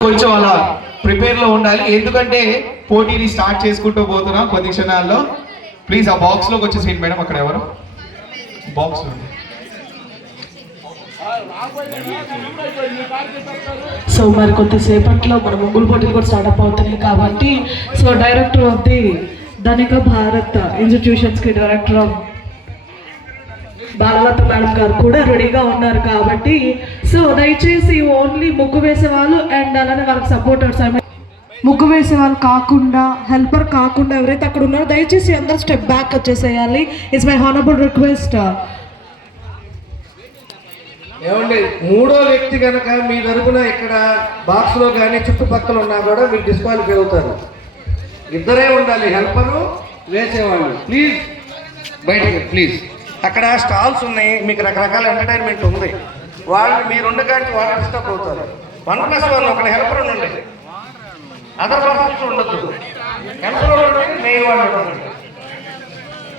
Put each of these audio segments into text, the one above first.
కొంచెం అలా ప్రిపేర్ లో ఉండాలి, ఎందుకంటే పోటీని స్టార్ట్ చేసుకుంటూ పోతున్నాం కొద్ది క్షణాల్లో. ప్లీజ్ ఆ బాక్స్ లోకి వచ్చేసేయండి మేడం. అక్కడ ఎవరు బాక్స్ లో? సో మరి కొద్దిసేపట్లో మన ముగ్గులు పోటీలు కూడా స్టార్ట్అప్ అవుతున్నాయి కాబట్టి సో డైరెక్టర్ ఆఫ్ ది ధనిక భారత్ ఇన్స్టిట్యూషన్స్ కి డైరెక్టర్ ఆఫ్ బాలలత మేడం గారు కూడా రెడీగా ఉన్నారు కాబట్టి సో దయచేసి ఓన్లీ ముగ్గు వేసే వాళ్ళు అండ్ అలానే వాళ్ళకి సపోర్టర్స్, ముగ్గు వేసే వాళ్ళు కాకుండా హెల్పర్ కాకుండా ఎవరైతే అక్కడ ఉన్నారో దయచేసి అందరూ స్టెప్ బ్యాక్ వచ్చేసేయాలి. It's my honourable request. ఏమండి, మూడో వ్యక్తి కనుక మీ తరపున ఇక్కడ బాక్స్ లో కానీ చుట్టుపక్కల ఉన్నా కూడా మీరు డిస్క్వాలిఫై అవుతారు. ఇద్దరే ఉండాలి, హెల్పరు వేసేవాళ్ళు. ప్లీజ్ బయటకి ప్లీజ్. అక్కడ స్టాల్స్ ఉన్నాయి, మీకు రకరకాల ఎంటర్టైన్మెంట్ ఉంది. వాళ్ళు మీరుండ కానీ వాళ్ళు డిస్టర్బ్ అవుతారు. 1+1 ఒక హెల్పర్ ఉండండి, అదర్ పర్సన్స్ ఉండద్దు. హెల్పర్ ఉండండి, మెయిన్ వాళ్ళు ఉండండి.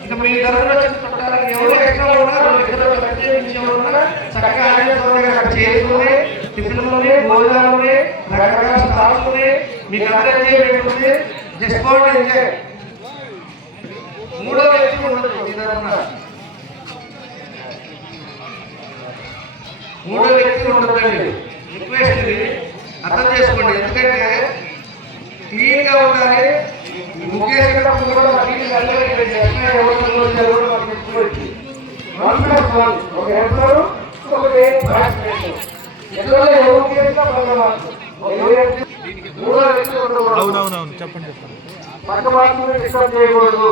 ఇంకా మీ తరఫున చుట్టాలకు ఎవరు ఎక్స్ట్రా ఉన్నారు, చక్కగా చేసుకుని టిఫిన్లోనే భోజనాలునే రకరకాల స్టాల్స్ ఉన్నాయి. మీకు అందరూ ఎంజాయ్మెంట్ ఉంది. Just got enjoy. మూడో వ్యక్తి ఉండదు మీ తరఫున, మూడో వ్యక్తులు ఉండదండి. రిక్వెస్ట్ ఇది అర్థం చేసుకోండి, ఎందుకంటే క్లీన్ గా ఉండాలి. ముఖ్యంగా కూడా క్లీన్ ఒక హెల్పర్ చెప్పండి. పక్క బాత్రూమ్ డిస్టర్బ్ చేయకూడదు.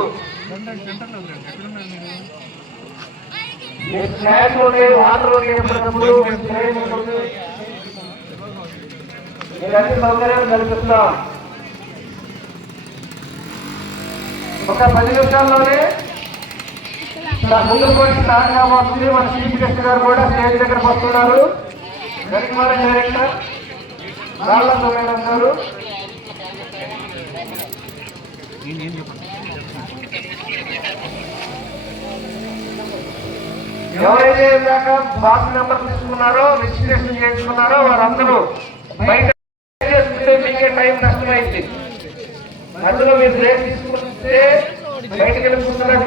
స్నాక్స్ ఉంటాయి, వాటర్ ఇవన్నీ సౌకర్యాలు కల్పిస్తున్నాం. ఒక 10 నిమిషాల్లోనే ముందు కూడా స్టార్ట్ కావాల్సింది. మన చీఫ్ గెస్ట్ గారు కూడా స్టేజ్ దగ్గరకు వస్తున్నారు. గరికమాల డైరెక్టర్ రాళ్లతో మేడం గారు. ఎవరైతే ఇందాక బాక్స్ నెంబర్ తీసుకున్నారో రిజిస్ట్రేషన్ చేసుకున్నారో వారందరూ బయట మీకే టైం నష్టమైంది. అందులో మీరు బ్రేక్ తీసుకుంటే బయటకు వెళ్ళిపోతున్నారు.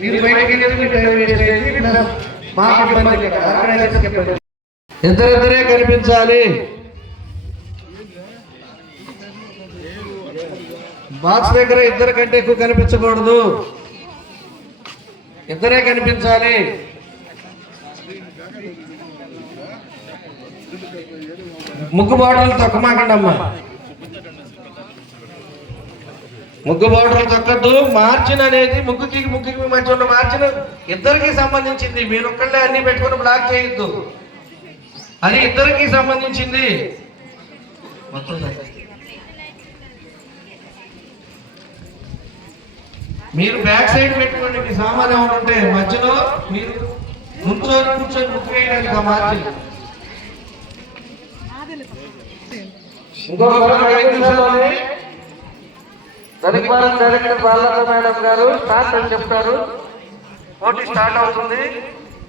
మీరు బయటకు వెళ్ళేది మీ టైం వేస్ట్ అయ్యేది. మాకు ఇబ్బంది, ఆర్గనైజర్స్ ఇబ్బంది. ఇద్దరిద్దరే కనిపించాలి. బాక్స్ దగ్గర ఇద్దరు కంటే ఎక్కువ కనిపించకూడదు, ఇద్దరే కనిపించాలి. ముగ్గు బాటలు తొక్కమాకండి అమ్మా, ముగ్గు బాటలు తొక్కద్దు. మార్జిన్ అనేది ముగ్గుకి మధ్య ఉన్న మార్జిన్ ఇద్దరికి సంబంధించింది. మీరు ఒక్కళ్ళే అన్ని పెట్టుకుని బ్లాక్ చేయొద్దు, అది ఇద్దరికి సంబంధించింది. మీరు బ్యాక్ సైడ్ పెట్టుకోండి. మీ సామాన్ ఏమైనా ఉంటే మధ్యలో మీరు కూర్చొని ముక్కు వేయడానికి ఆ మార్జిన్. డైరెక్టర్ బాలలత మేడం గారు స్టార్ట్ అని చెప్తారు. పోటీ స్టార్ట్ అవుతుంది.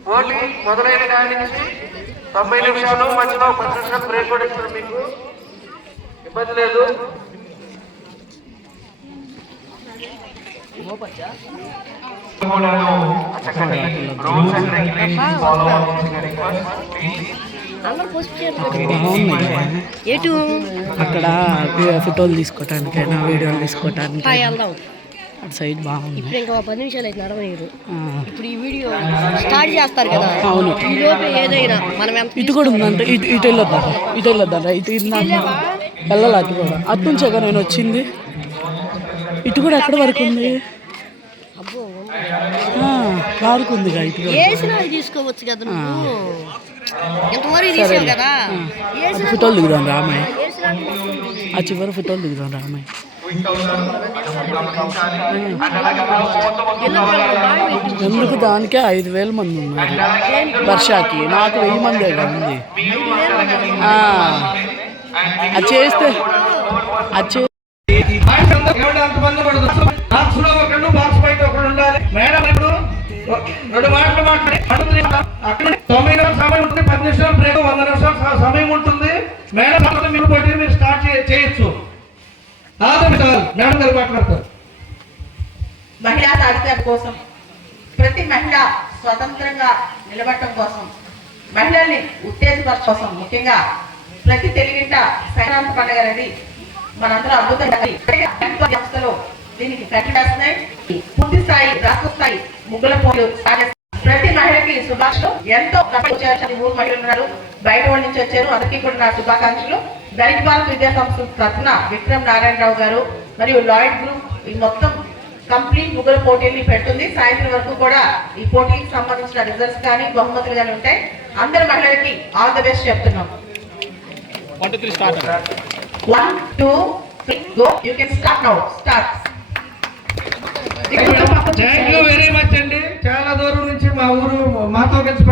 పోటీ మొదలైన దాని నుంచి 90 నిమిషాలు, మధ్యలో 10 నిమిషాలు బ్రేక్ కూడా ఇస్తారు. మీకు ఇబ్బంది లేదు. అక్కడ ఫోటోలు తీసుకోవటానికైనా వీడియోలు తీసుకోవటానికి అటు సైడ్ బాగుంది. ఇప్పుడు ఇంకా 10 నిమిషాలు అయితే నడవనీరు. ఇప్పుడు ఈ వీడియో స్టార్ట్ చేస్తారు కదా, అవును. ఈ లోపు ఏదైనా మనం ఎంత ఇటు కూడా ఉందంట. ఇటు వెళ్ళొద్దంట. ఇటు వెళ్ళాలి. అటు కూడా అటు నుంచేగా నేను వచ్చింది. ఇటు కూడా ఎక్కడ వరకు ఉంది? అబ్బో పార్క్ ఉందిగా ఇటు కూడా. వేసినా తీసుకోవచ్చు కదా నువ్వు, ఇంతవరకు తీసావు కదా. ఫోటోలు దిగుదాం రామాయ్. ఆ చివరి ఫోటోలు దిగుదాం రామాయ్. ఎందుకు దానికే 5,000 మంది ఉన్నారు వర్షాకి. నాకు 1000 మందే కదా ఉంది. అది చేస్తే అంతమంది పడదు. బాక్స్ లో ఒకడు, బాక్స్ బయట ఒకడు ఉండాలి. మేడం ఇప్పుడు 2 మాటలు మాట్లాడి అక్కడ 9 సమయం ఉంటుంది, 10 నిమిషాలు బ్రేక్, 100 నిమిషాలు సమయం ఉంటుంది. మేడం మీరు పోటీ మీరు స్టార్ట్ చేయొచ్చు. మేడం గారు మాట్లాడతారు. మహిళా సాధికారత కోసం, ప్రతి మహిళ స్వతంత్రంగా నిలబడటం కోసం, మహిళల్ని ఉత్తేజపరచడం కోసం, ముఖ్యంగా ప్రతి తెలుగింట సంక్రాంతి పండుగ అనేది మనందరూ అద్భుతంగా సంస్థలు దీనికి ప్రకటిస్తున్నాయి. పూర్తి స్థాయి, రాష్ట్ర స్థాయి ముగ్గుల పోటీలు ప్రతి మహిళకి శుభాకాంక్షలు. ఎంతో ఊరు మహిళలు ఉన్నారు, బయట వాళ్ళ నుంచి వచ్చారు. అందరికీ కూడా నా శుభాకాంక్షలు. దళిత భారత విద్యా సంస్థ తరఫున విక్రమ్ నారాయణరావు గారు మరియు లాయిడ్ గ్రూప్ ఈ మొత్తం కంప్లీట్ ముగ్గుల పోటీల్ని పెడుతుంది. సాయంత్రం వరకు కూడా ఈ పోటీకి సంబంధించిన రిజల్ట్స్ కానీ బహుమతులు కానీ ఉంటాయి. అందరి మహిళలకి ఆల్ ది బెస్ట్ చెప్తున్నాం. 1 2 3 go. You can start now. Start. Thank you very much అండి. చాలా దూరం నుంచి మా ఊరు మాతో కలిసి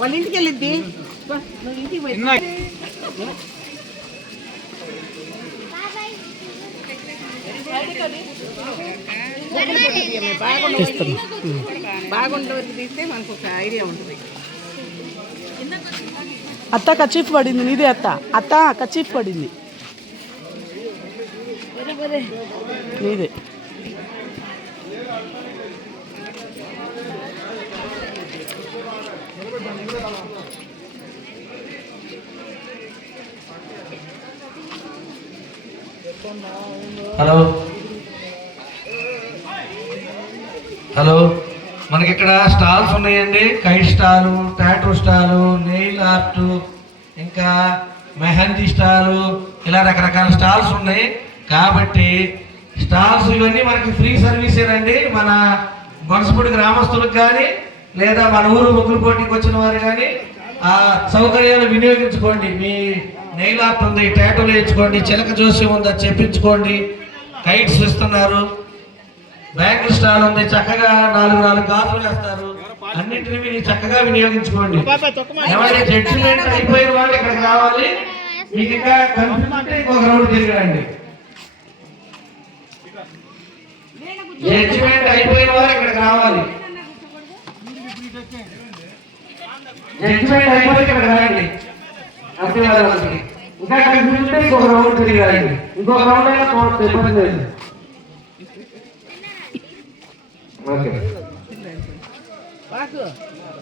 వాళ్ళ ఇంటికి వెళ్ళిద్ది ఇంటికి పోయి బాగుంటుంది తీస్తే మనకు ఒక ఐడియా ఉంటుంది. అత్త కచీఫ్ పడింది నీదే అత్త. అత్త కచీఫ్ పడింది నీదే. హలో హలో, మనకి ఇక్కడ స్టాల్స్ ఉన్నాయండి. Kite stall, tattoo stall, nail art, ఇంకా మెహందీ స్టాలు, ఇలా రకరకాల స్టాల్స్ ఉన్నాయి. కాబట్టి స్టాల్స్ ఇవన్నీ మనకి ఫ్రీ సర్వీసేనండి. మన మనసుపూడి గ్రామస్తులకు కానీ లేదా మన ఊరు ముగ్గురు పోటీకి వచ్చిన వారు కానీ ఆ సౌకర్యాలు వినియోగించుకోండి. మీ నెయిల్ ఆర్ట్ ఉంది, టాటూలు వేయించుకోండి, చిలక జోస్యం ఉంది, అది చెప్పించుకోండి. కైట్స్ ఇస్తున్నారు, బ్యాంగిల్ స్టాల్ ఉంది, చక్కగా 4 గాజులు వేస్తారు. అన్నింటినీ మీరు చక్కగా వినియోగించుకోండి. ఎవరైనా జడ్జిమెంట్ అయిపోయిన వాళ్ళు ఇక్కడికి రావాలి. మీకు ఇంకా కన్ఫ్యూజ్ అంటే ఇంకొక రౌండ్ తిరగండి. జడ్జిమెంట్ అయిపోయిన వారు ఇక్కడికి రావాలి. జడ్జిమెంట్ అయిపోయి ఇక్కడ రాయండి. ఇంకా కన్ఫ్యూజ్ ఉంటే ఇంకొక రౌండ్ తిరగాలండి. ఇంకొక రౌండ్ అయినా ఇబ్బంది లేదు. ఓకే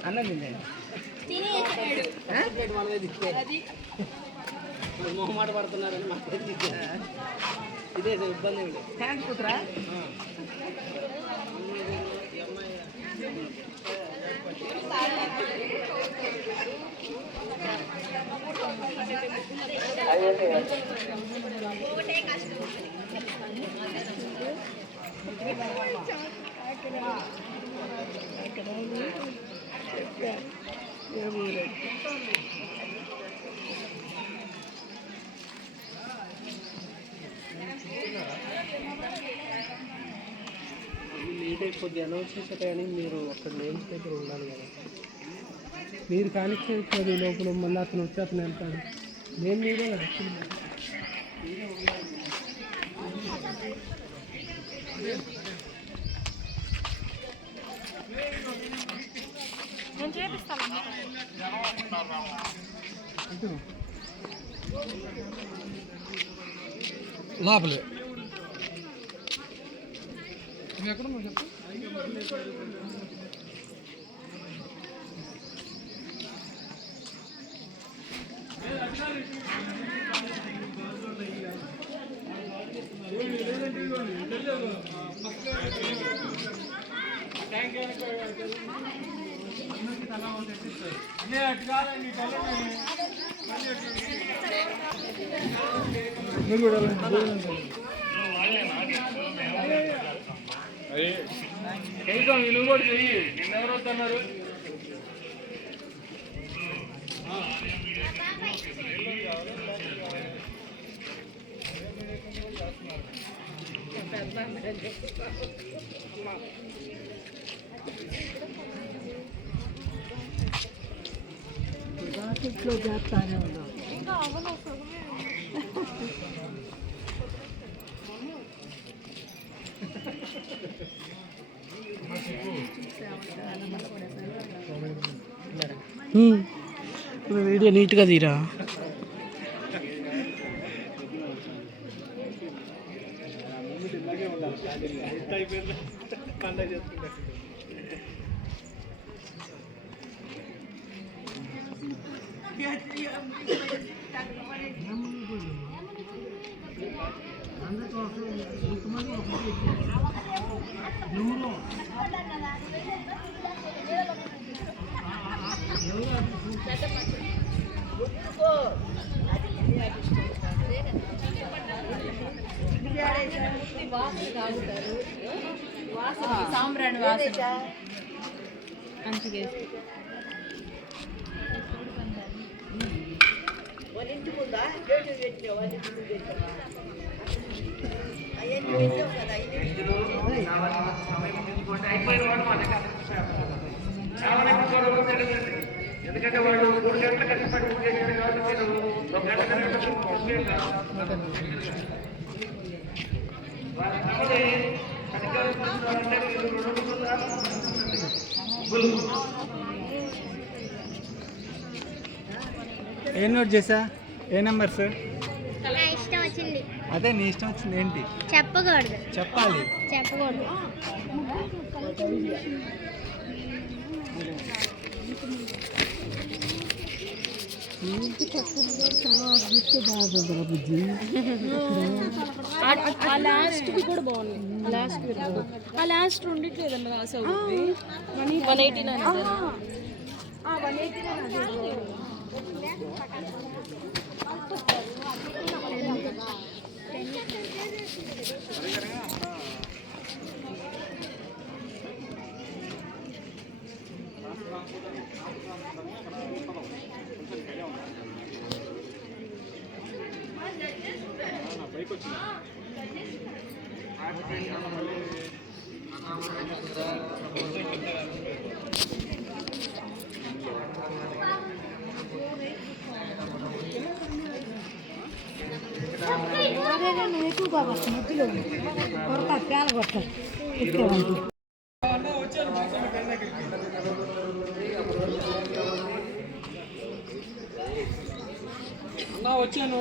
అన్నం తిందండి మాట పడుతున్నారని ఇదే ఇబ్బంది. థ్యాంక్స్ కూతురా. లేట్ అయిపోద్ది అనౌన్స్ చేశాక కానీ మీరు అక్కడ నేమ్స్ దగ్గర ఉండాలి కదా. మీరు కానిచ్చేది లోపల మళ్ళీ అతను వచ్చి అతను వెళ్తాడు. నేను మీరే లోపలే ఎక్కడ చెప్పు. నువ్వు కూడా చెయ్యి. నిన్నెవరు వస్తున్నారు? ఇంట్లో చేస్తానే ఉన్నాం. వీడియో నీట్గా తీరా. సాంబ్రాణి వాసన మంచిగా ఎందుకంటే వాళ్ళు 3 గంటలు కష్టపడి పూజ చేశారు కాబట్టి మీరు 1 గంట ఏం నోట్ చేసా? ఏ నెంబర్స్? నా ఇష్టం వచ్చింది. అదే నీ ఇష్టం వచ్చింది ఏంటి? చెప్పకూడదు. చెప్పాలి. చెప్పకూడదు. ఆ లాస్ట్కి కూడా బాగుంది. ఆ లాస్ట్ ఉండట్లేదన్న రాసావు 189 వచ్చాను.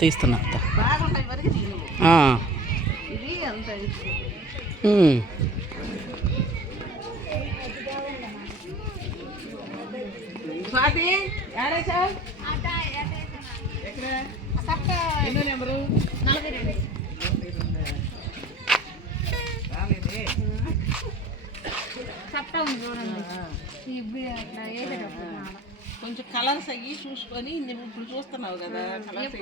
తీస్తున్నా అత్త. స్వాతి యారేసావ్ ఎన్నో నెంబరు 42. చెప్తా ఉంది చూడండి. కొంచెం కలర్స్ అయ్యి చూసుకొని నువ్వు ఇప్పుడు చూస్తున్నావు కదా కలర్స్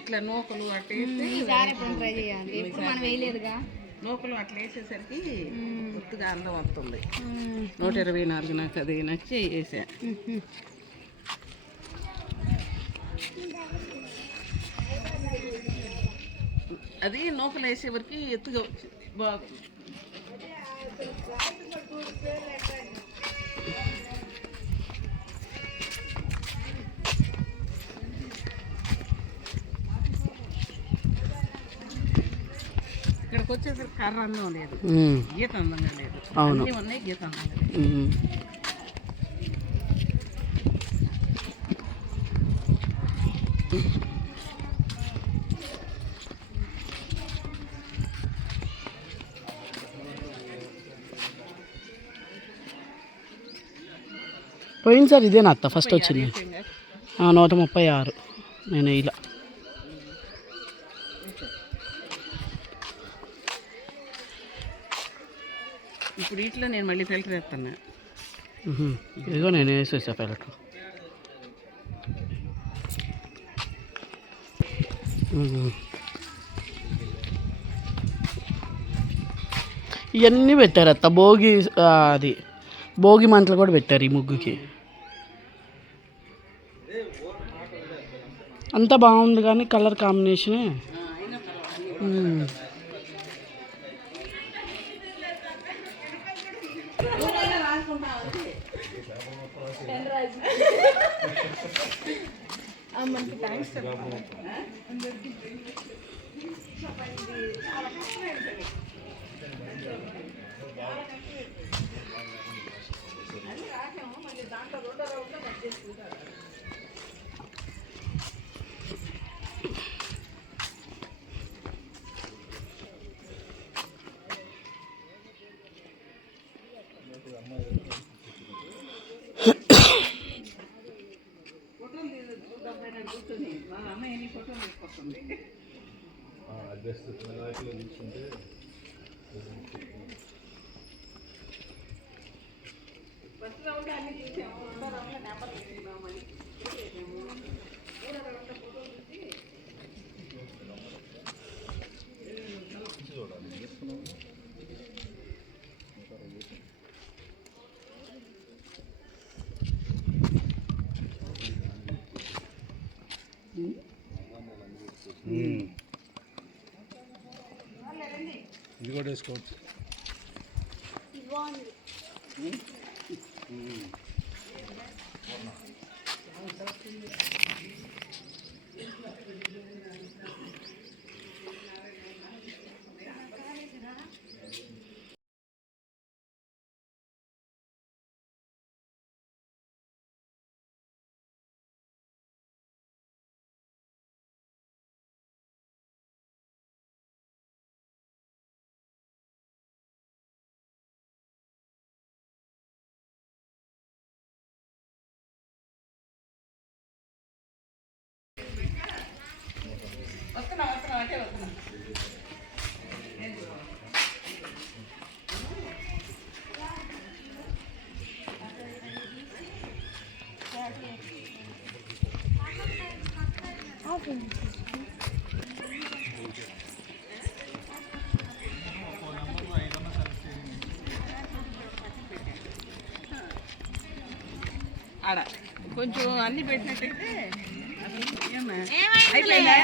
ఇట్లా నూకలు అట్లా ట్రై చేయాలి. మనం వేయలేదుగా. నూకలు అట్లా వేసేసరికి గుర్తుగా అందం వస్తుంది. 124 నాకు అది నచ్చి వేసా. అది నూకలు వేసేవరకు ఎత్తుగా వచ్చింది, బాగుంది. ఇక్కడికి వచ్చేసరికి కర్ర అందం లేదు, గీత అందంగా లేదు. అన్నీ ఉన్నాయి, గీత అందంగా లేదు. పోయినసారి ఇదేనా అత్త ఫస్ట్ వచ్చింది? 136. నేను ఇలా ఇప్పుడు వీటిలో నేను మళ్ళీ ఫిల్టర్ వేస్తాను. ఇదిగో నేను వేసేసా ఫిల్టర్. ఇవన్నీ పెట్టారు అత్త, భోగి అది భోగి మంటలు కూడా పెట్టారు ఈ ముగ్గుకి. అంతా బాగుంది కానీ కలర్ కాంబినేషనే. ఇది కూడా వేసుకోవచ్చు. ఆడ కొంచెం అన్ని పెట్టినట్టయితే అయిపోయిందా?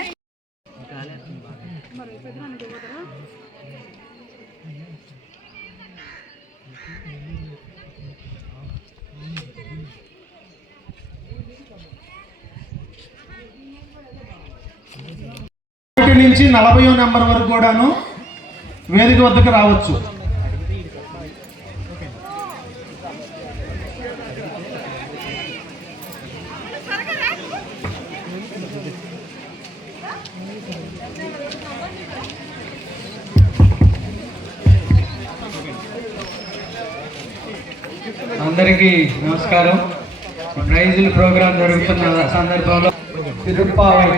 నుంచి 40వ నెంబర్ వరకు కూడాను వేదిక వద్దకు రావచ్చు. అందరికీ నమస్కారం. ప్రైజుల ప్రోగ్రాం జరుగుతున్న సందర్భంలో తిరుప్పావై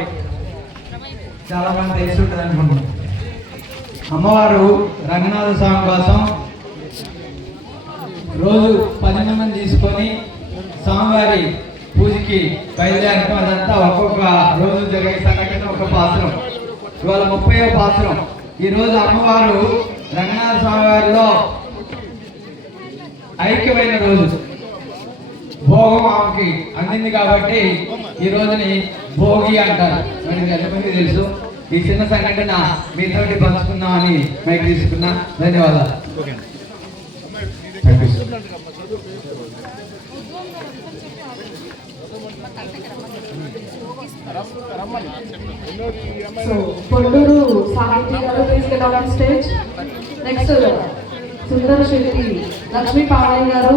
చాలా మంది తెలిసి ఉంటుంది అనుకుంటున్నాను. అమ్మవారు రంగనాథ స్వామి కోసం రోజు 10 మందిని తీసుకొని స్వామివారి పూజకి బయలుదేరడం, అదంతా ఒక్కొక్క రోజు జరిగే సంఘటన ఒక పాత్రం. ఇవాళ 30వ పాత్రం. ఈరోజు అమ్మవారు రంగనాథ స్వామివారిలో ఐక్యమైన రోజు, భోగం ఆమెకి అందింది కాబట్టి ఈ రోజుని భోగి అంటారు. మనకి ఎంతమంది తెలుసు? ఈ చిన్న సంఘటన మీతోటి పంచుకుందామని మైక్ తీసుకున్నా. ధన్యవాదాలు. పొల్లూరు సాహితీ గారు please get on stage. Next Sundara Shetty Lakshmi Pavayya గారు.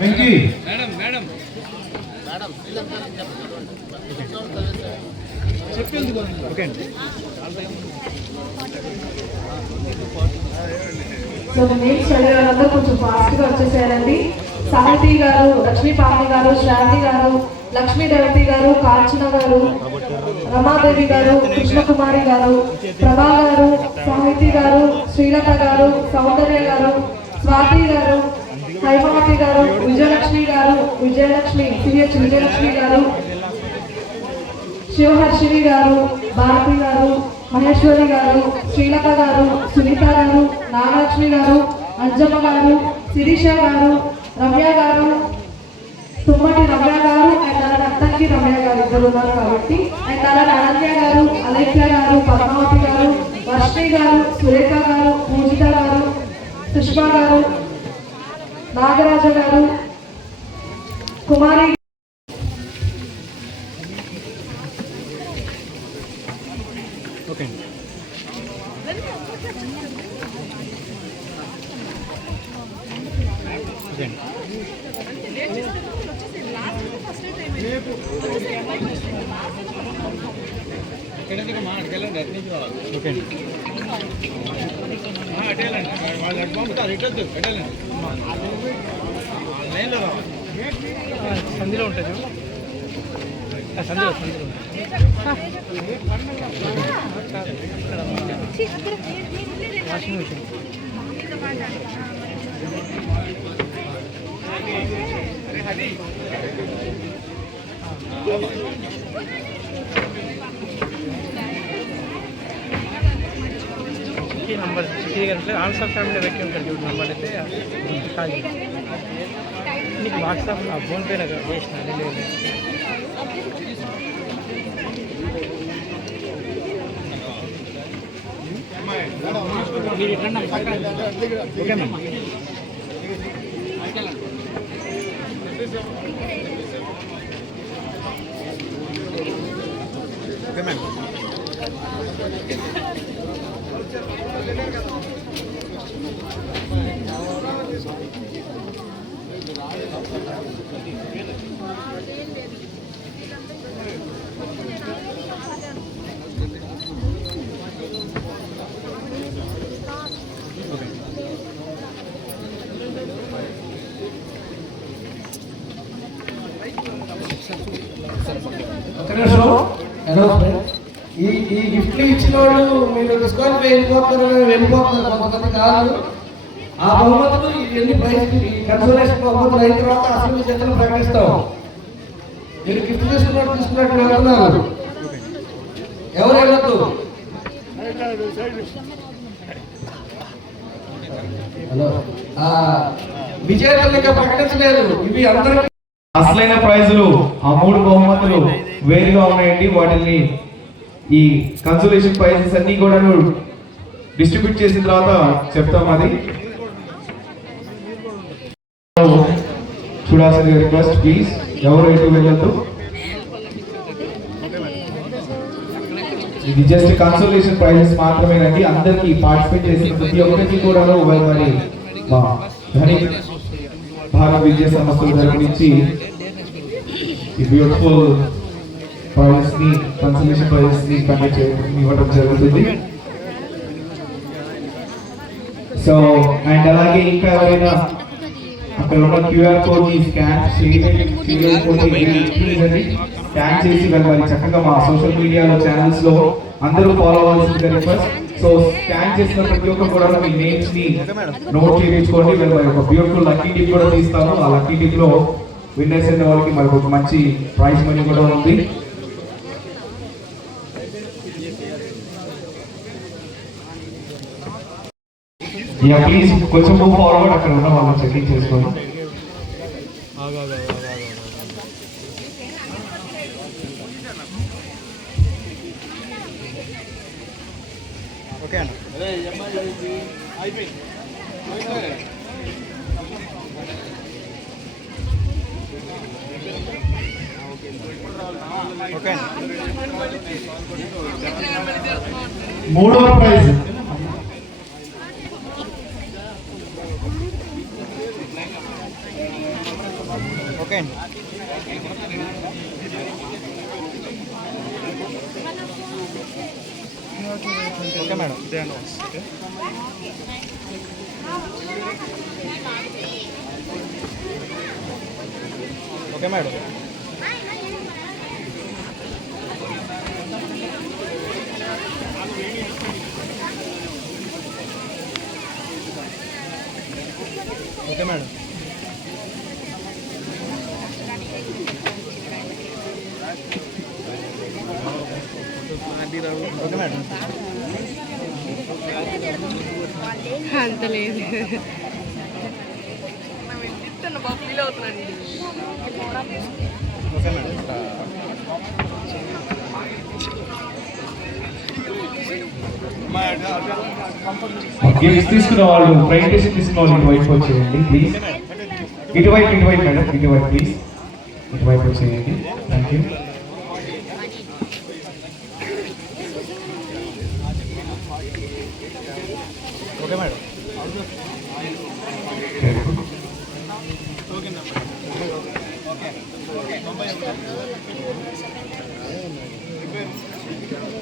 వెంకీ సో నేమ్స్ చదివే వాళ్ళందరూ కొంచెం ఫాస్ట్గా వచ్చేసేయాలండి. సాహితీ గారు, లక్ష్మీపావని గారు, శ్రావణి గారు, లక్ష్మీదేవతి గారు, కాంచన గారు, రమాదేవి గారు, కృష్ణకుమారి గారు, ప్రభా గారు, సాహితీ గారు, శ్రీలత గారు, సౌందర్య గారు, స్వాతి గారు, హైమావతి గారు, విజయలక్ష్మి గారు, సిహెచ్ విజయలక్ష్మి గారు, శివహర్షిని గారు, భారతి గారు, మహేశ్వరి గారు, శ్రీలత గారు, సునీత గారు, నాగలక్ష్మి గారు, అంజమ్మ గారు, శిరీష గారు, రమ్య గారు, తుమ్మటి రమ్య గారు అండ్ అలానే అత్తంకి రమ్య గారు ఇద్దరు ఉన్నారు కాబట్టి, అండ్ అలానే అనన్య గారు, అలేఖ్య గారు, పద్మావతి గారు, వర్షిణి గారు, సురేఖ గారు, పూజిత గారు, సుష్మా గారు, నాగరాజ గారు, కుమారి సంధిలో ఉంటుంది సంధిలో washing machine number answer family పెట్టి ఉంటుంది చూడు నంబర్ అయితే కాల్ నీకు వాట్సాప్ ఫోన్పే చేసిన మీరు ఎక్కడ ఓకే మ్యామ్ ఓకే మ్యామ్ ఈ గిఫ్ట్లు ఇచ్చిన వాళ్ళు మీరు డిస్కౌంట్ వెళ్ళిపోతున్నారు కొంతమంది కాదు. ఆ బహుమతులు ఎన్ని ప్రైజ్ కన్సోలేషన్ బహుమతులు అయిన తర్వాత అసలు మీ చేతులు ప్రకటిస్తాం. మీరు గిఫ్ట్ తీసుకున్నట్టు వెళ్తున్నారు. ఎవరు వెళ్ళొద్దు. హలో విజేతలు ఇంకా ప్రకటించలేదు. ఇవి అందరికీ అసలైన ప్రైజులు ఆ 3 బహుమతులు వేరుగా ఉన్నాయండి. వాటిని ఈ కన్సోలేషన్ ప్రైజెస్ అన్ని కూడా డిస్ట్రిబ్యూట్ చేసిన తర్వాత చెప్తాం. అది చూడాల్సిన రిక్వెస్ట్ ప్లీజ్, ఎవరు ఎటు వెళ్ళొద్దు. ఇది జస్ట్ కన్సోలేషన్ ప్రైజెస్ మాత్రమేనండి. అందరికి పార్టిసిపేట్ చేసిన ప్రతి ఒక్కరికి కూడా మరి మా ధనిక భారత విద్యా సంస్థల తరపు నుంచి ఈ బ్యూటిఫుల్ ప్రైజెస్ ని కన్సోలేషన్ ప్రైజెస్ ని కండక్ట్ ఇవ్వడం జరుగుతుంది. సో అండ్ అలాగే ఇంకా ఎవరైనా అక్కడ ఉన్న క్యూఆర్ కోడ్ ని స్కాన్ స్కాన్ చేసి వెళ్ళాలి. చక్కగా మా సోషల్ మీడియాలో ఛానల్స్ లో అందరూ ఫాలో అవ్వాల్సిందిగా రిక్వెస్ట్. సో స్కాన్ చేసిన ప్రతి ఒక్కరు కూడా మీ నేమ్స్ ని నోట్ చేయించుకోండి. వెళ్ళాలి. ఒక బ్యూటిఫుల్ లక్కీ టిప్ కూడా తీస్తాము. ఆ లక్కీ టిప్ లో విన్నర్స్ అయిన వాళ్ళకి మనకు ఒక మంచి ప్రైజ్ మనీ కూడా ఉంది. ప్లీజ్ కొంచెం మూవ్ ఫార్వర్డ్. అక్కడ ఉన్న వాళ్ళని చెకింగ్ చేసుకోండి. ఓకే అన్న ఓకే మూడవ prize okay madam. Okay madam. Okay madam. అంత లేదు. Okay madam. గిఫ్ట్స్ తీసుకున్న వాళ్ళు ప్రెజెంటేషన్ తీసుకున్న వాళ్ళు ఇటువైపు వచ్చేయండి ప్లీజ్. ఇటువైపు మేడం, ఇటువైపు ప్లీజ్, ఇటువైపు వచ్చేయండి. Thank you. Okay madam.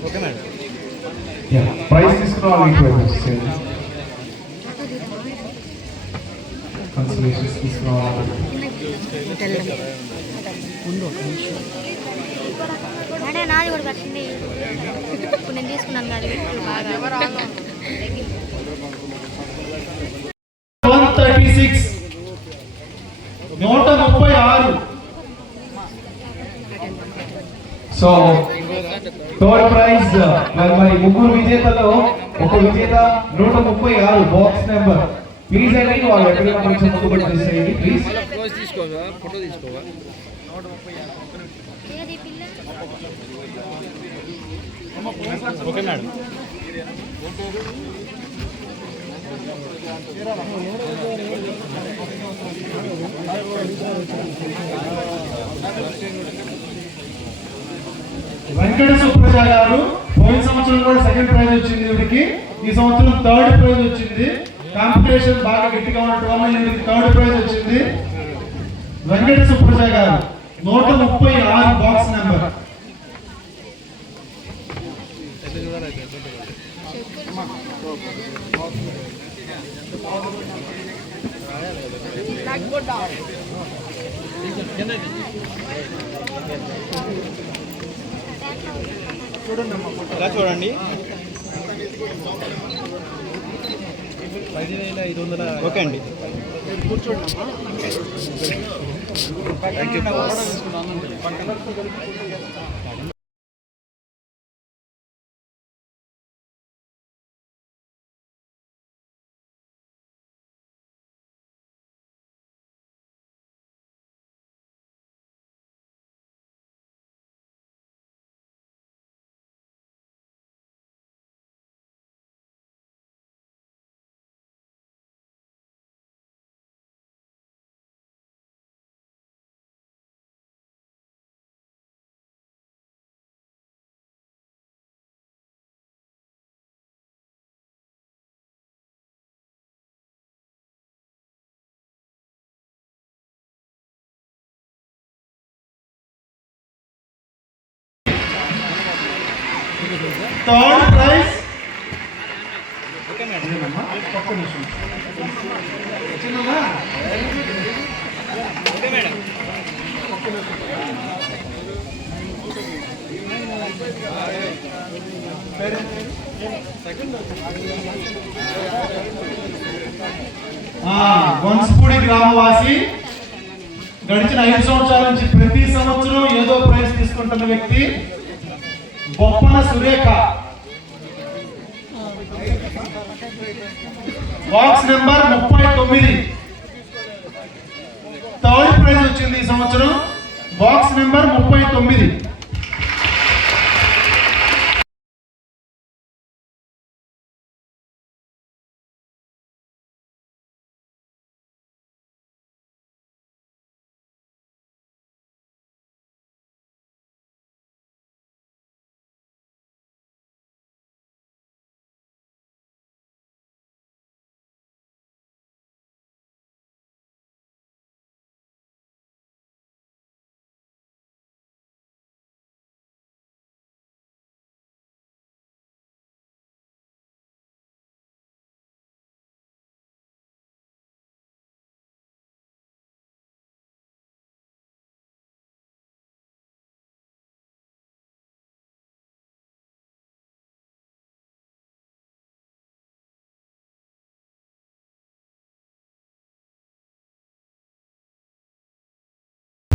Okay madam. Prize తీసుకున్న వాళ్ళు ఇటువైపు వచ్చేయండి. కన్సలేషన్స్ తీసుకున్న వాళ్ళు అంటే నాది కూడా కట్టింది. ఇప్పుడు నేను తీసుకున్నాను కాదు బాగా 136 136. సో థర్డ్ ప్రైజ్ మరి ముగ్గురు విజేతలో ఒక విజేత 136 బాక్స్ నెంబర్. ప్లీజ్ అండి వాళ్ళు ఎక్కడైనా కొంచెం ముందుకు చేసేయండి ప్లీజ్. ఫోటో తీసుకోవా. ఏది పిల్ల ఓకే మేడం. వెంకట సుప్రజ గారు పోయిన సంవత్సరం కూడా సెకండ్ ప్రైజ్ వచ్చింది ఈవిడికి, ఈ సంవత్సరం థర్డ్ ప్రైజ్ వచ్చింది. కాంపిటీషన్ బాగా గట్టిగా ఉండటం వల్ల ఈవిడికి థర్డ్ ప్రైజ్ వచ్చింది. వెంకట సుప్రజ గారు 136 బాక్స్ నెంబర్. ఇలా చూడండి. 5,500. ఓకే అండి. కూర్చోండి. Thank you. Third prize. Okay madam. ఒక్క నిమిషం. Okay madam. గొంసుపూడి గ్రామవాసి, గడిచిన 5 సంవత్సరాల నుంచి ప్రతి సంవత్సరం ఏదో ప్రైజ్ తీసుకుంటున్న వ్యక్తి Boppana Surekha. Box number 39 third prize వచ్చింది ఈ సంవత్సరం. Box number 39.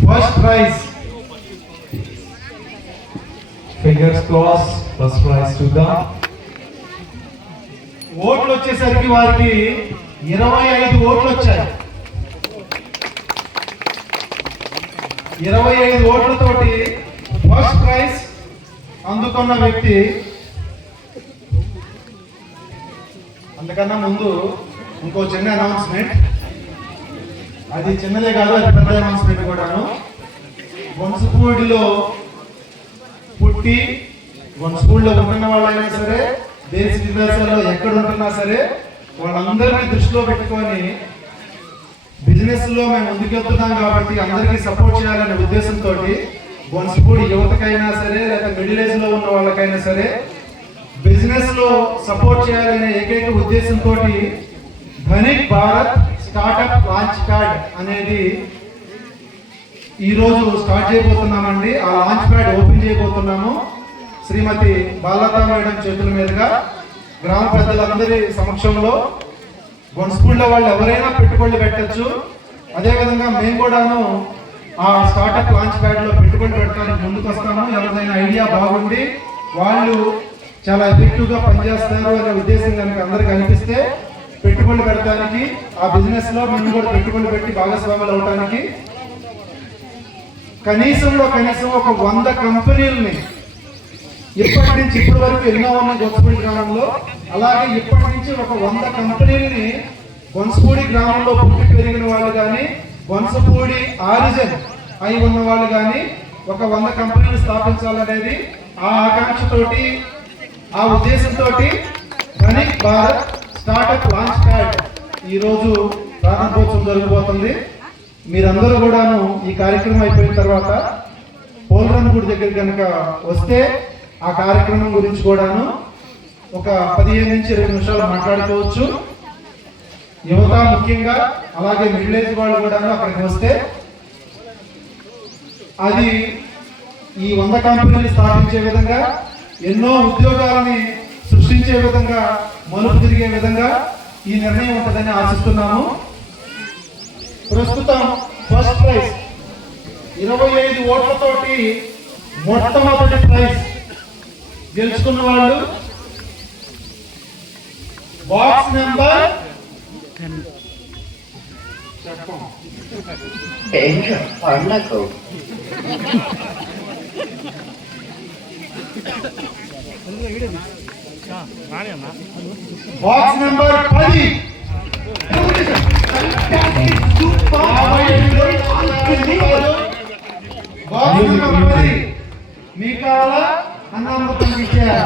First prize. Fingers crossed. First prize to the. ఓట్లు వచ్చేసరికి వారికి 25 ఓట్లు వచ్చాయి. 25 ఓట్లతోటి ఫస్ట్ ప్రైజ్ అందుకున్న వ్యక్తి. అందుకన్నా ముందు ఇంకో చిన్న అనౌన్స్మెంట్. అది చిన్నదే కాదు, అది పెద్ద అనౌన్స్మెంట్ కూడాను. వన్సుపూడిలో పుట్టి వన్సుపూడిలో ఉంటున్న వాళ్ళైనా సరే, దేశ విదేశాల్లో ఎక్కడ ఉంటున్నా సరే, వాళ్ళందరినీ దృష్టిలో పెట్టుకొని బిజినెస్ లో మేము ముందుకెళ్తున్నాం కాబట్టి అందరికీ సపోర్ట్ చేయాలనే ఉద్దేశంతో వన్సుపూడి యువతకైనా సరే, లేదా మిడిల్ ఏజ్ లో ఉన్న వాళ్ళకైనా సరే బిజినెస్ లో సపోర్ట్ చేయాలనే ఏకైక ఉద్దేశంతో Dhanik Bharat startup launch pad అనేది ఈ రోజు స్టార్ట్ చేయబోతున్నామండి. ఆ లాంచ్ ప్యాడ్ ఓపెన్ చేయబోతున్నాము. శ్రీమతి బాలతా మేడం చేతుల మీదుగా గ్రామ పెద్దలందరి సమక్షంలో. వన్స్పూల్లో వాళ్ళు ఎవరైనా పెట్టుబడులు పెట్టచ్చు. అదేవిధంగా మేము కూడాను ఆ స్టార్ట్అప్ లాంచ్ ప్యాడ్ లో పెట్టుబడి పెట్టడానికి ముందుకు వస్తాము. ఎవరిదైనా ఐడియా బాగుండి వాళ్ళు చాలా ఎఫెక్టివ్ గా పనిచేస్తారు అనే ఉద్దేశం కనుక అందరికి అనిపిస్తే పెట్టుబడులు పెట్టడానికి, ఆ బిజినెస్ లో మేము కూడా పెట్టుబడులు పెట్టి భాగస్వాములు అవడానికి కనీసం ఒక 100 కంపెనీలని ఇప్పటి నుంచి ఇప్పటి వరకు ఎన్నో ఉన్న గొంసపూడి గ్రామంలో, అలాగే ఇప్పటి నుంచి ఒక 100 కంపెనీలని గొంసపూడి గ్రామంలో పుట్టి పెరిగిన వాళ్ళు కానీ, గొంసపూడి ఆరిజిన్ అయి ఉన్న వాళ్ళు కానీ ఒక 100 కంపెనీలు స్థాపించాలనేది ఆ ఆకాంక్షతోటి, ఆ ఉద్దేశంతో Dhanik Bharat startup launch pad ఈరోజు ప్రారంభోత్సవం జరగబోతుంది. మీరందరూ కూడాను ఈ కార్యక్రమం అయిపోయిన తర్వాత పోలరన్ గుడి దగ్గర కనుక వస్తే ఆ కార్యక్రమం గురించి కూడాను ఒక 15 నుంచి 20 నిమిషాలు మాట్లాడుకోవచ్చు. యువత ముఖ్యంగా, అలాగే మిడిల్ ఏజ్ వాళ్ళు కూడాను అక్కడికి వస్తే అది ఈ 100 కంపెనీలు స్థాపించే విధంగా, ఎన్నో ఉద్యోగాలని సృష్టించే విధంగా, మలుపు తిరిగే విధంగా ఈ నిర్ణయం ఉంటుందని ఆశిస్తున్నాము. ప్రస్తుతం ఫస్ట్ ప్రైజ్ 25 ఓట్లతోటి మొట్టమొదటి ప్రైజ్ గెలుచుకున్న వాళ్ళు box number 10. Box number 10. Box number 10 మీ కావాలా అన్నామతం ఇచ్చారా?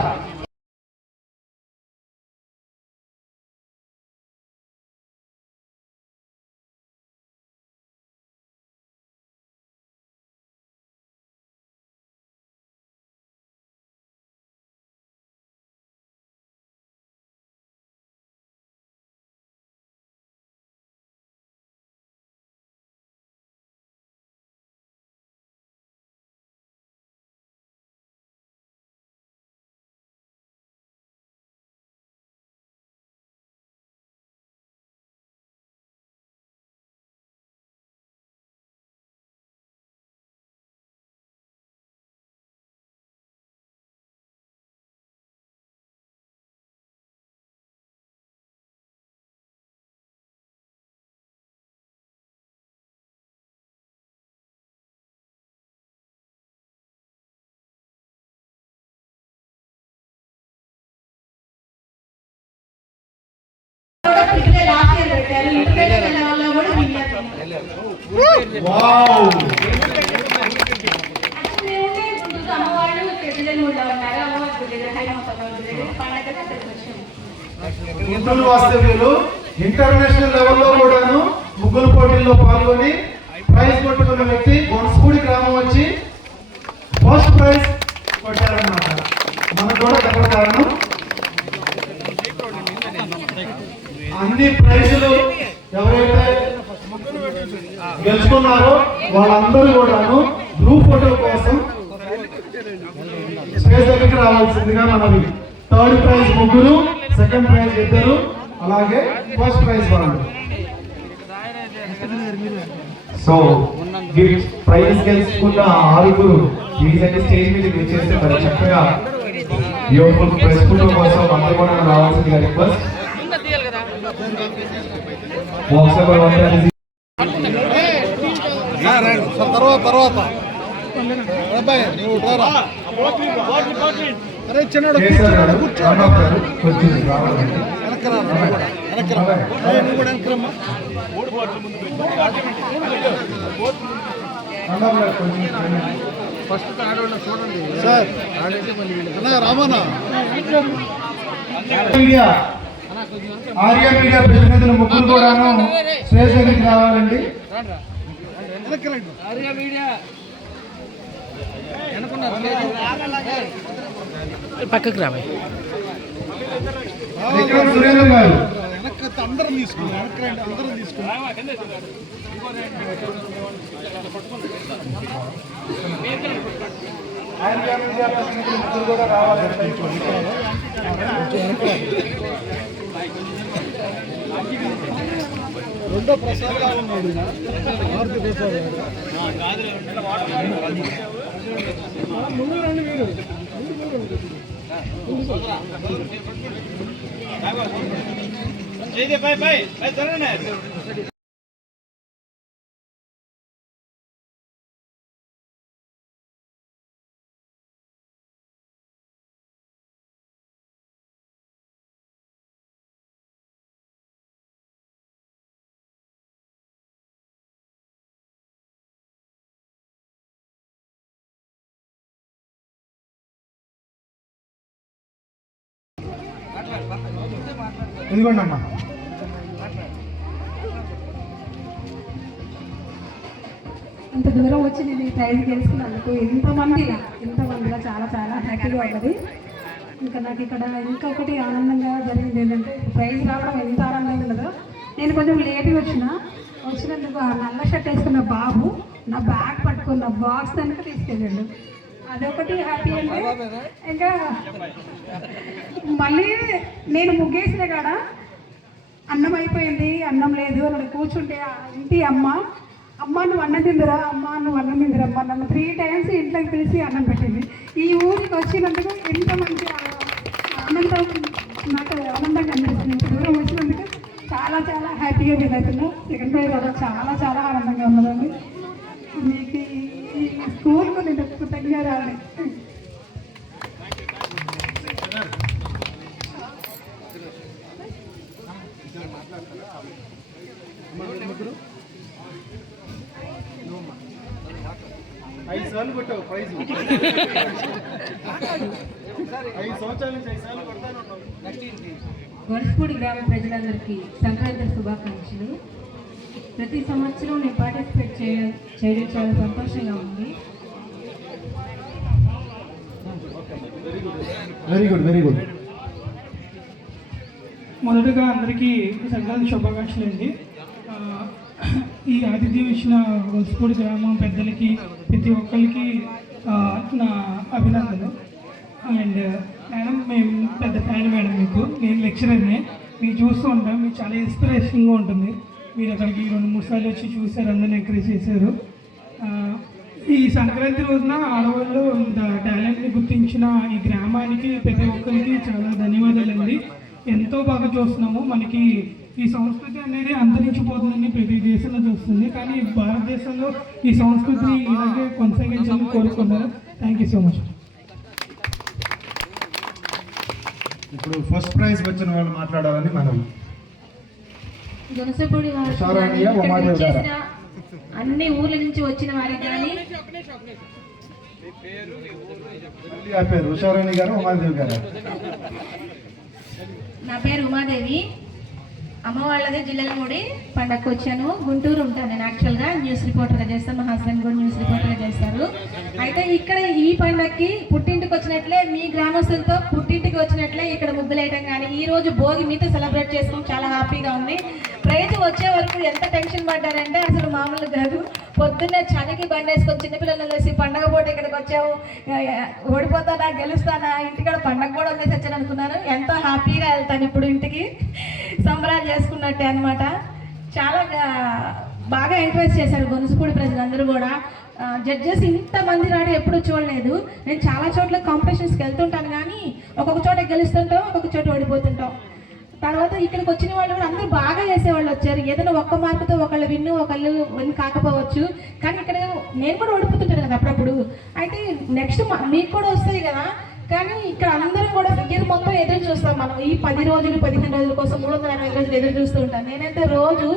గుంటూరు వాస్తవ్యులు ఇంటర్నేషనల్ లెవెల్లో కూడాను ముగ్గుల పోటీల్లో పాల్గొని ప్రైజ్ కొట్టుకున్న వ్యక్తి వన్స్పూడి గ్రామం వచ్చి ఫస్ట్ ప్రైజ్ కొట్టారన్నమాట. మనకు కూడా దగ్గర కారణం అన్ని ప్రైజులు ఎవరైతే గెలుచుకున్నారో వాళ్ళందరూ కూడాను గ్రూప్ ఫోటో కోసం స్టేజ్ దగ్గరికి రావాల్సిందిగా మనవి. థర్డ్ ప్రైజ్ ముగ్గురు, సెకండ్ ప్రైజ్ 2, అలాగే ఫస్ట్ ప్రైజ్ వాళ్ళు. సో గిఫ్ట్ ప్రైజ్ గెలుచుకున్న ఆరుగురు రీసెంట్ స్టేజ్ మీద వచ్చేస్తే మరి చక్కగా బ్యూటిఫుల్ ప్రెస్ ఫోటో కోసం అందరూ కూడా రావాల్సిందిగా request. Box number 1 media Arya media ప్రతినిధులు ముగ్గురు కూడాను స్టేజ్ దగ్గరికి రావాలండి. పక్కకు రావాలి. విక్రమ్ సురేంద్ర గారు ఆర్యా మీడియా ప్రతినిధులు ముగ్గురు కూడా రావాలండి. రెండో ప్రసాద్ ఉన్నాడు. ముందు రండి మీరు. ఇదిగోండి అమ్మా. అంత దూరం వచ్చి నేను ఈ ప్రైజ్ గెలుచుకున్నందుకు ఇంతమందిగా చాలా చాలా హ్యాపీగా ఉన్నది. ఇంకా నాకు ఇక్కడ ఇంకొకటి ఆనందంగా జరిగింది ఏంటంటే ప్రైజ్ రావడం ఎంత ఆనందంగా ఉన్నదో. నేను కొంచెం లేట్గా వచ్చినందుకు ఆ నల్ల షర్ట్ వేసుకున్న బాబు నా బ్యాగ్ పట్టుకున్న బాక్స్ కనుక తీసుకెళ్ళాడు. అదొకటి హ్యాపీ అంటే ఇంకా మళ్ళీ నేను ముగ్గేసిన కాడ అన్నం అయిపోయింది, అన్నం లేదు అని కూర్చుంటే ఇంటి అమ్మ నువ్వు అన్నం తిందిరా, నువ్వు అన్నం తిందిరమ్మ నన్ను 3 times ఇంట్లోకి పిలిచి అన్నం పెట్టింది. ఈ ఊరికి వచ్చినందుకు ఎంత మంచి ఆనందం, నాకు ఆనందంగా అనిపిస్తుంది. ఇంత దూరం వచ్చినందుకు చాలా చాలా హ్యాపీగా ఫీల్ అవుతున్నా. సెకండ్ ప్రైజ్ కూడా చాలా చాలా ఆనందంగా ఉన్నదండి. మీకు ఈ స్కూల్కు నేను కృతజ్ఞరాలని. ఐదు సార్లు కొట్టావు ప్రైజ్. 5 సంవత్సరాల నుంచి 5 సార్లు కొడతాను. గొలుసుపూడి గ్రామ ప్రజలందరికీ సంక్రాంతి శుభాకాంక్షలు. ప్రతి సంవత్సరం నేను పార్టిసిపేట్ చేయడం చాలా సంతోషంగా ఉంది. Very good very good. మొదటగా అందరికీ సంక్రాంతి శుభాకాంక్షలు అండి. ఈ ఆతిథ్యం ఇచ్చిన గొలుసుపూడి గ్రామం పెద్దలకి ప్రతి ఒక్కరికి నా అభినందనలు. అండ్ మేడం, మేము పెద్ద ఫ్యాన్ మేడం మీకు. నేను లెక్చరర్నే, మీరు చూస్తూ ఉంటాం. మీకు చాలా ఇన్స్పిరేషన్గా ఉంటుంది. మీరు అక్కడికి 2-3 సార్లు వచ్చి చూశారు, అందరిని ఎంకరేజ్ చేశారు. ఈ సంక్రాంతి రోజున ఆడవాళ్ళు టాలెంట్ని గుర్తించిన ఈ గ్రామానికి ప్రతి ఒక్కరికి చాలా ధన్యవాదాలండి. ఎంతో బాగా చూస్తున్నాము. మనకి ఈ సంస్కృతి అనేది అంతరించిపోతుందని ప్రతి దేశంలో చూస్తుంది, కానీ భారతదేశంలో ఈ సంస్కృతిని ఇలాగే కొనసాగించాలని కోరుకున్నారు. Thank you so much. ఇప్పుడు ఫస్ట్ ప్రైజ్ వచ్చిన వాళ్ళు మాట్లాడాలని మనం గొలుసుపూడి అన్ని ఊర్ల నుంచి వచ్చిన వారికి కానీ ఉషారాణి గారు, ఉమాదేవి గారు. నా పేరు ఉమాదేవి. అమ్మ వాళ్ళది జిల్లలమూడి. పండగకు వచ్చాను. గుంటూరు ఉంటాను నేను. యాక్చువల్గా న్యూస్ రిపోర్టర్గా చేస్తాను. మా హస్బెండ్ కూడా న్యూస్ రిపోర్టర్గా చేస్తారు. అయితే ఇక్కడ ఈ పండగకి పుట్టింటికి వచ్చినట్లే, మీ గ్రామస్తులతో పుట్టింటికి వచ్చినట్లే ఇక్కడ ముగ్గులేయటం కానీ ఈ రోజు భోగి మీతో సెలబ్రేట్ చేసుకోవడం చాలా హ్యాపీగా ఉంది. ప్రైజ్ వచ్చే వరకు ఎంత టెన్షన్ పడ్డారంటే అసలు మామూలు కాదు. పొద్దున్నే చలికి బండేసుకొని చిన్నపిల్లలు వేసి పండగ పూట ఇక్కడికి వచ్చావు, ఓడిపోతానా గెలుస్తానా, ఇంటికాడ పండగ కూడా ఉండేసి వచ్చాను అనుకున్నాను. ఎంతో హ్యాపీగా వెళ్తాను ఇప్పుడు ఇంటికి, సంబరాలు చేసుకున్నట్టే అనమాట. చాలా బాగా ఎంకరేజ్ చేశారు గొంతుపూడి ప్రజలందరూ కూడా. జడ్జెస్ ఇంతమంది రాడు ఎప్పుడు చూడలేదు. నేను చాలా చోట్ల కాంపిటీషన్స్కి వెళ్తుంటాను, కానీ ఒక్కొక్క చోట గెలుస్తుంటాం, ఒక్కొక్క చోట ఓడిపోతుంటాం. తర్వాత ఇక్కడికి వచ్చిన వాళ్ళు కూడా అందరూ బాగా చేసేవాళ్ళు వచ్చారు. ఏదైనా ఒక్క మార్కుతో ఒకళ్ళు ఒకళ్ళు విన్ కాకపోవచ్చు, కానీ ఇక్కడ నేను కూడా ఓడిపోతుంటాను కదా అప్పుడప్పుడు. అయితే నెక్స్ట్ మీకు కూడా వస్తాయి కదా, కానీ ఇక్కడ అందరం కూడా ఇయర్ మొత్తం ఎదురు చూస్తాం మనం. ఈ 10 రోజులు 15 రోజుల కోసం 365 రోజులు ఎదురు చూస్తూ ఉంటాను. నేనైతే రోజు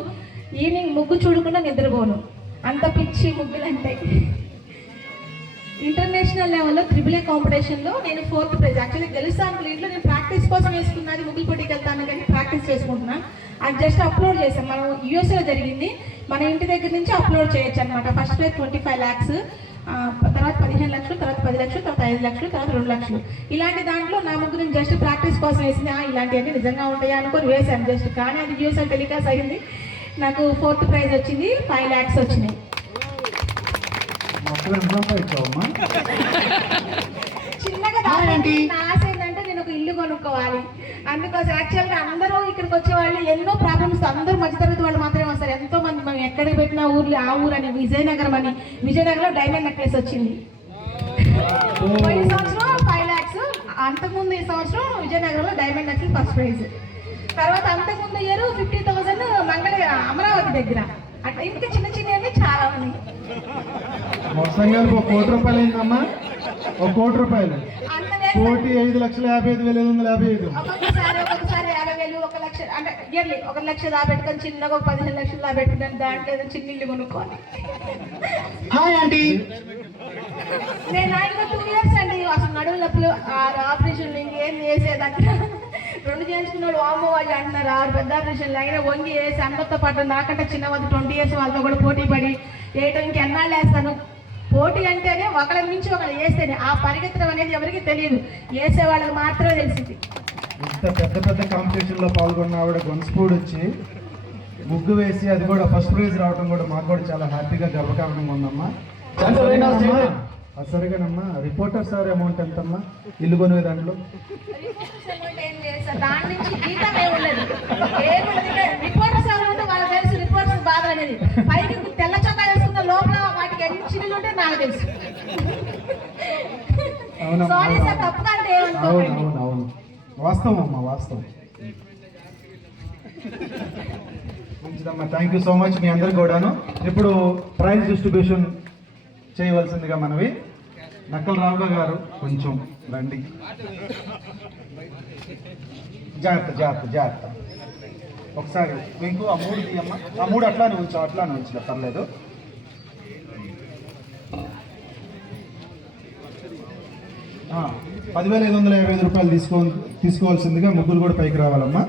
ఈవినింగ్ ముగ్గు చూడకుండా నిద్రపోను, అంత పిచ్చి ముగ్గులు అంటే. ఇంటర్నేషనల్ లెవెల్లో AAA కాంపిటీషన్లో నేను 4th ప్రైజ్. యాక్చువల్లీ గెలుస్తాను ఇంట్లో, నేను ప్రాక్టీస్ కోసం వేసుకున్నది, ముగ్గులు పోటీకి వెళ్తాను కానీ ప్రాక్టీస్ చేసుకుంటున్నాను. అది జస్ట్ అప్లోడ్ చేసాం, మనం USA జరిగింది, మన ఇంటి దగ్గర నుంచి అప్లోడ్ చేయొచ్చు అనమాట. ఫస్ట్ ప్రైజ్ 25 lakhs, తర్వాత 15 లక్షలు, తర్వాత 10 లక్షలు, తర్వాత 5 లక్షలు, తర్వాత 2 లక్షలు. ఇలాంటి దాంట్లో నా ముగ్గురు నేను జస్ట్ ప్రాక్టీస్ కోసం వేసింది. ఇలాంటివన్నీ నిజంగా ఉంటాయా అనుకొని వేసాను జస్ట్. కానీ అది USA టెలికాస్ట్ అయింది, నాకు 4th ప్రైజ్ వచ్చింది, 5 lakhs వచ్చినాయి. చిన్నగా నా ఆశ ఏంటంటే నేను ఒక ఇల్లు కొనుక్కోవాలి. అందుకోసం యాక్చువల్గా అందరూ ఇక్కడికి వచ్చేవాళ్ళు ఎన్నో ప్రాబ్లమ్స్, అందరూ మధ్యతరగతి వాళ్ళు మాత్రమే వస్తారు. ఎంతో మంది మనం ఎక్కడికి పెట్టినా ఊర్లు, ఆ ఊరు అని విజయనగరంలో డైమండ్ నెక్లెస్ వచ్చింది. పోయిన సంవత్సరం 5 lakhs, అంతకుముందు ఈ సంవత్సరం విజయనగరంలో డైమండ్ నెక్లెస్ ఫస్ట్ ప్రైజ్. తర్వాత అంతకుముందు ఇయర్ 50,000 అమరావతి దగ్గర. అట్లా ఇంకా చిన్న చిన్నవి చాలా ఉన్నాయి. మొత్తంగా 1 కోటి రూపాయలు అయిందమ్మా. 1 కోటి రూపాయలు, 1,05,55,755. ఒక్కొక్కసారి 50,000, 1 లక్ష, అంటే ఇయర్లీ 1 లక్ష దాపెట్టుకొని చిన్నగా 15 లక్షలు దాపెట్టుకుని దాంట్లో ఏదో చిన్న ఇల్లు కొనుక్కోవాలి. Hi aunty. నేను ఇంకా 2 years అండి అసలు నడువు నొప్పులు, ఆపరేషన్లు ఇంకేం చేసేదక్కడ 2 చేయించుకున్నాడు. వామో వాళ్ళు అంటున్నారు 6 పెద్ద ఆపరేషన్లు అయినా వంగి వేసి అందరితో పాటు నాకంటే చిన్న 20 years వాళ్ళతో కూడా పోటీ పడి వేయటం ఇంకెన్నాళ్ళు వేస్తాను. పోటీ అంటేనే ఒకళ్ళ మించి ఒకళ్ళు వేస్తేనే ఆ పరిగెత్తడం అనేది ఎవరికి తెలియదు, వేసే వాళ్ళకి మాత్రమే తెలిసింది. ఇంత పెద్ద కాంపిటీషన్లో పాల్గొన్న ఆవిడ గొంతుపూడి వచ్చి ముగ్గు వేసి అది కూడా ఫస్ట్ ప్రైజ్ రావడం కూడా మాకు కూడా చాలా హ్యాపీగా గర్వకారణంగా ఉందమ్మా. సరిగానమ్మా. రిపోర్టర్ సార్ అమౌంట్ ఎంతమ్మా ఇల్లు కొనే దాంట్లో? దాని నుంచి జీతం ఏమున్నది, రిపోర్టర్ సార్ ఉంటే వాళ్ళకి తెలుసు రిపోర్టర్ బాధ అనేది. పైకి తెల్ల చొక్కా వేసుకున్న లోపల వాటికి ఎన్ని చిల్లులు ఉంటే నాకు తెలుసు. సారీ సార్, తప్పుగా అంటే అవును వాస్తవం అమ్మా, వాస్తవం. మంచిదమ్మా, థ్యాంక్ యూ సో మచ్ మీ అందరికి కూడాను. ఇప్పుడు ప్రైజ్ డిస్ట్రిబ్యూషన్ చేయవలసిందిగా మనవి. నక్కల రావుగా గారు కొంచెం రండి. జాగ్రత్త ఒకసారి మీకు ఆ 3 తీయమ్మా. ఆ 3 అట్లానే ఉంచు పర్లేదు. ఆ, 10,555 రూపాయలు తీసుకోవాల్సిందిగా ముగ్గురు కూడా పైకి రావాలమ్మా.